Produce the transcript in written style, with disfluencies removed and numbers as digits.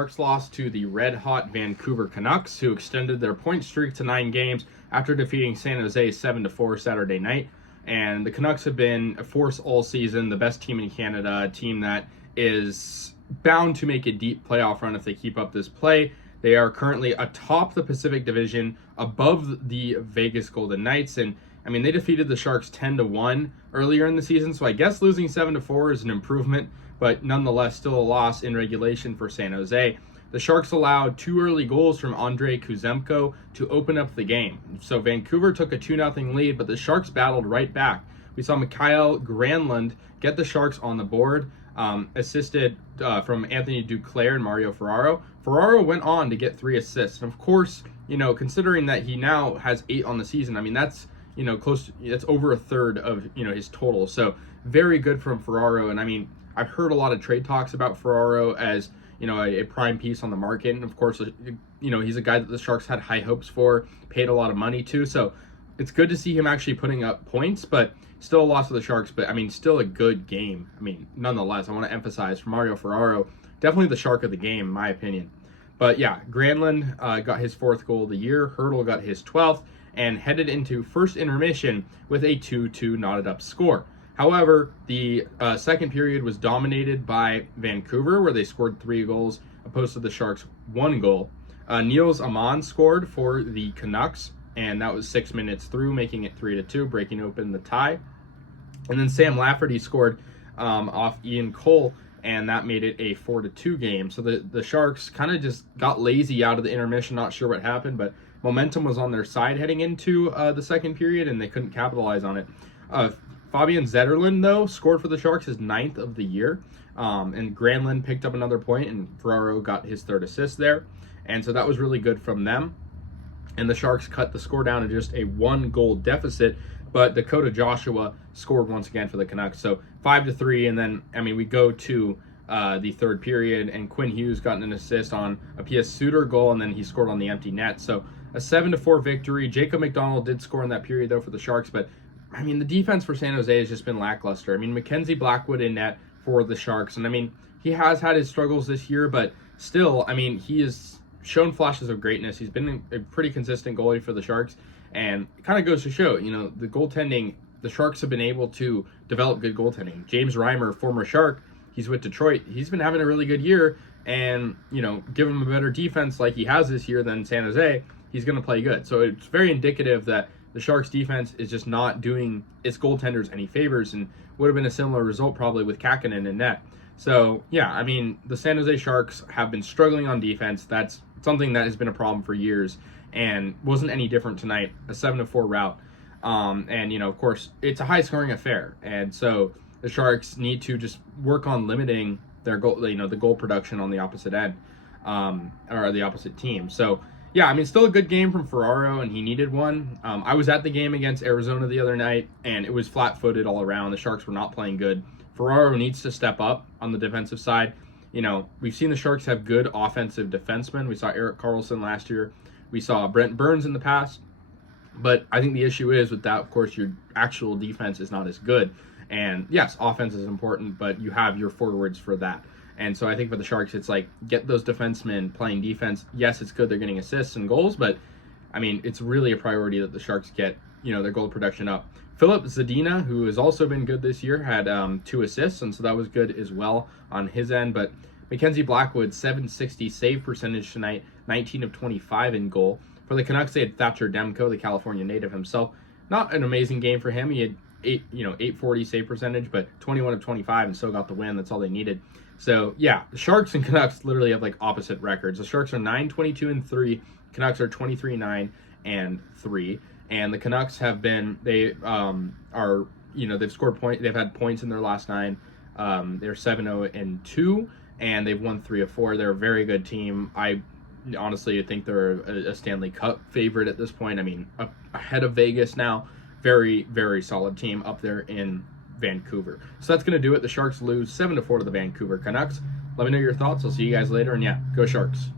Sharks lost to the red-hot Vancouver Canucks, who extended their point streak to 9 games after defeating San Jose 7-4 Saturday night. And the Canucks have been a force all season, the best team in Canada, a team that is bound to make a deep playoff run if they keep up this play. They are currently atop the Pacific Division, above the Vegas Golden Knights, and I mean, they defeated the Sharks 10-1 earlier in the season, so I guess losing 7-4 is an improvement, but nonetheless still a loss in regulation for San Jose. The Sharks allowed 2 early goals from Andrei Kuzemko to open up the game. So Vancouver took a 2-0 lead, but the Sharks battled right back. We saw Mikael Granlund get the Sharks on the board, assisted from Anthony Duclair and Mario Ferraro. Ferraro went on to get 3 assists. And of course, considering that he now has 8 on the season, I mean, that's that's over a third of his total. So very good from Ferraro. And I mean, I've heard a lot of trade talks about Ferraro as a prime piece on the market, and of course he's a guy that the Sharks had high hopes for, paid a lot of money to. So it's good to see him actually putting up points, but still a loss to the Sharks. But I mean, still a good game. I mean, nonetheless, I want to emphasize for Mario Ferraro, definitely the Shark of the game in my opinion. But yeah, Granlund got his 4th goal of the year. Hertl got his 12th. And headed into first intermission with a 2-2 knotted up score. However, the second period was dominated by Vancouver, where they scored 3 goals, opposed to the Sharks' 1 goal. Niels Aman scored for the Canucks, and that was 6 minutes through, making it 3-2, breaking open the tie. And then Sam Lafferty scored off Ian Cole, and that made it a 4-2 game. So the Sharks kind of just got lazy out of the intermission, not sure what happened, but momentum was on their side heading into the second period, and they couldn't capitalize on it. Fabian Zetterlund, though, scored for the Sharks, his 9th of the year, and Granlund picked up another point, and Ferraro got his 3rd assist there, and so that was really good from them. And the Sharks cut the score down to just a 1-goal deficit, but Dakota Joshua scored once again for the Canucks, so 5-3, and then, I mean, we go to the third period, and Quinn Hughes got an assist on a P.S. Suter goal, and then he scored on the empty net. So a 7-4 victory. Jacob McDonald did score in that period, though, for the Sharks, but I mean, the defense for San Jose has just been lackluster. I mean, Mackenzie Blackwood in net for the Sharks, and I mean, he has had his struggles this year, but still, I mean, he has shown flashes of greatness. He's been a pretty consistent goalie for the Sharks, and it kind of goes to show, the goaltending, the Sharks have been able to develop good goaltending. James Reimer, former Shark, he's with Detroit. He's been having a really good year, and, give him a better defense like he has this year than San Jose, he's going to play good. So it's very indicative that the Sharks defense is just not doing its goaltenders any favors, and would have been a similar result probably with Kakkonen in net. So, yeah, I mean, the San Jose Sharks have been struggling on defense. That's something that has been a problem for years, and wasn't any different tonight, a 7-4 rout. And, of course, it's a high-scoring affair, and so the Sharks need to just work on limiting their goal, the goal production on the opposite end, or the opposite team. So, yeah, I mean, still a good game from Ferraro, and he needed one. I was at the game against Arizona the other night, and it was flat-footed all around. The Sharks were not playing good. Ferraro needs to step up on the defensive side. We've seen the Sharks have good offensive defensemen. We saw Erik Karlsson last year. We saw Brent Burns in the past. But I think the issue is with that, of course, your actual defense is not as good. And yes, offense is important, but you have your forwards for that. And so I think for the Sharks, it's like, get those defensemen playing defense. Yes, it's good they're getting assists and goals, but I mean, it's really a priority that the Sharks get, their goal production up. Filip Zadina, who has also been good this year, had 2 assists, and so that was good as well on his end. But Mackenzie Blackwood, 760 save percentage tonight, 19 of 25 in goal. For the Canucks, they had Thatcher Demko, the California native himself. Not an amazing game for him. He had 840 save percentage, but 21 of 25 and still got the win. That's all they needed. So, yeah, the Sharks and Canucks literally have, opposite records. The Sharks are 9-22-3. Canucks are 23-9-3. And the Canucks have been, they've scored points. They've had points in their last 9. They're 7-0-2, and they've won 3 of 4. They're a very good team. I honestly think they're a Stanley Cup favorite at this point. I mean, ahead of Vegas now. Very, very solid team up there in Vancouver. So that's going to do it. The Sharks lose 7-4 to the Vancouver Canucks. Let me know your thoughts. I'll see you guys later. And yeah, go Sharks.